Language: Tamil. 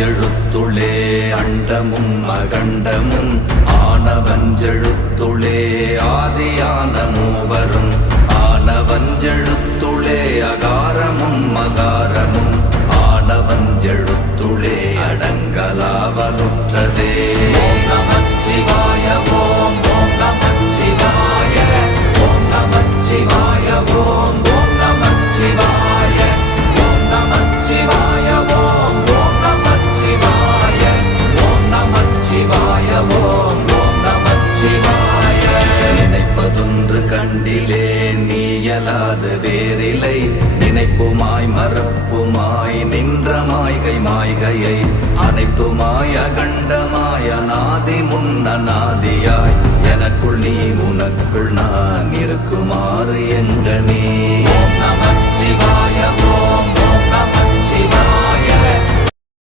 ஆனவஞ்செழுத்துளே அண்டமும் அகண்டமும் ஆனவஞ்செழுத்துளே ஆதியான மூவரும் ஆனவஞ்செழுத்துளே அகாரமும் மகாரமும் ஆனவஞ்செழுத்துளே அடங்கலாவலுற்றதே. ஓம் நமச்சிவாய ஓம் ஓம் நமச்சிவாய ஓம் நமச்சிவாய ஓம் ஓம் நமச்சிவாய ஓம் நமச்சிவாய ஓம் ஓம் நமச்சிவாய ஓம் நமச்சிவாய ஓம் ஓம் நமச்சிவாய. நினைப்பதொன்று கண்டிலே நீயலாது வேறில்லை நினைப்புமாய் மறப்புமாய் நின்ற மாய்கை மாய்கையை அனைத்துமாய் அகண்டமாய் அநாதி முன்னநாதியாய் எனக்குள் நீ உனக்குள் நான் இருக்குமாறு எங்கனே. ஓம் நமச்சிவாய ஓம்